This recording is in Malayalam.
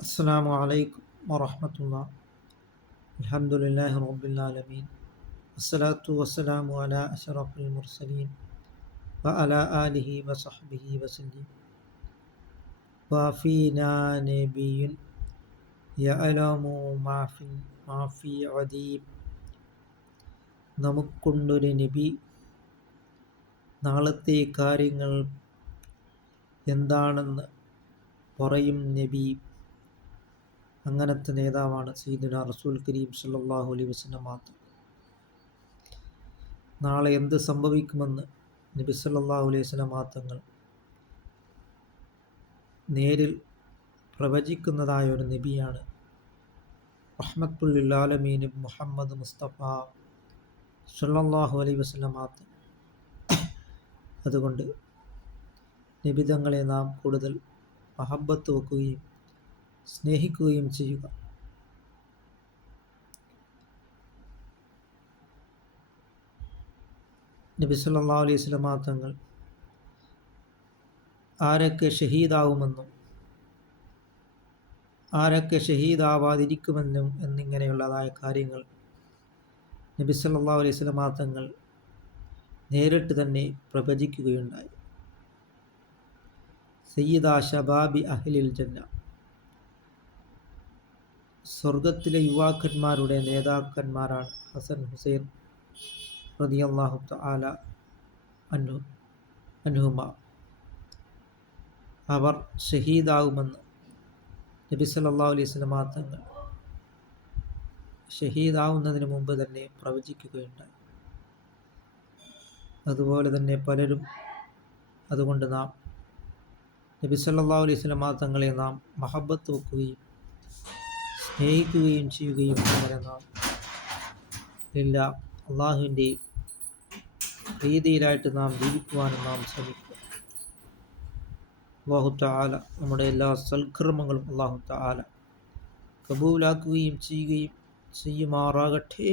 السلام عليكم ورحمة الله. الحمد لله رب العالمين، والصلاة والسلام على أشرف المرسلين وعلى آله وصحبه وسلم. وفينا نبي يعلم ما في عديب. നമുക്കുണ്ടൊരു നബി, നാളത്തെ കാര്യങ്ങൾ എന്താണെന്ന് പറയും നബി. അങ്ങനത്തെ നേതാവാണ് സയ്യിദുനാ റസൂൽ കരീം സല്ലല്ലാഹു അലൈഹി വസല്ലം മാത്രം. നാളെ എന്ത് സംഭവിക്കുമെന്ന് നബി സല്ലല്ലാഹു അലൈഹി വസല്ലം മാത്രങ്ങൾ നേരിൽ പ്രവചിക്കുന്നതായ ഒരു നബിയാണ് റഹ്മത്തുൽ ലിൽ ആലമീൻ മുഹമ്മദ് മുസ്തഫ സല്ലല്ലാഹു അലൈഹി വസല്ലം മാത്രം. അതുകൊണ്ട് നബിതങ്ങളെ നാം കൂടുതൽ മഹബ്ബത്ത് വെക്കുകയും സ്നേഹിക്കുകയും ചെയ്യുക. നബി സല്ലല്ലാഹു അലൈഹി വസല്ലം തങ്ങൾ ആരൊക്കെ ഷഹീദാവുമെന്നും ആരൊക്കെ ഷഹീദാവാതിരിക്കുമെന്നും എന്നിങ്ങനെയുള്ളതായ കാര്യങ്ങൾ നബി സല്ലല്ലാഹു അലൈഹി വസല്ലം തങ്ങൾ നേരിട്ട് തന്നെ പ്രവചിക്കുകയുണ്ടായി. സയ്യിദാ ശബാബി അഹ്ലിൽ ജന്ന, സ്വർഗത്തിലെ യുവാക്കന്മാരുടെ നേതാക്കന്മാരാണ് ഹസൻ ഹുസൈൻ റളിയല്ലാഹു തആല അൻഹുമ. അവർ ഷഹീദാകുമെന്ന് നബി സല്ലല്ലാഹു അലൈഹി വസല്ലം തങ്ങൾ ഷഹീദാവുന്നതിന് മുമ്പ് തന്നെ പ്രവചിക്കുകയുണ്ടായി. അതുപോലെ തന്നെ പലരും. അതുകൊണ്ട് നാം നബി സല്ലല്ലാഹു അലൈഹി വസല്ലം തങ്ങളെ നാം മഹബ്ബത്ത് വെക്കുകയും സ്നേഹിക്കുകയും ചെയ്യുകയും അങ്ങനെ നാം അള്ളാഹുവിൻ്റെ പ്രീതിയിലായിട്ട് നാം ജീവിക്കുവാനും നാം ശ്രമിക്കുക. അല്ലാഹു തആല നമ്മുടെ എല്ലാ സൽക്കർമ്മങ്ങളും അല്ലാഹു തആല കബൂലാക്കുകയും ചെയ്യുമാറാകട്ടെ.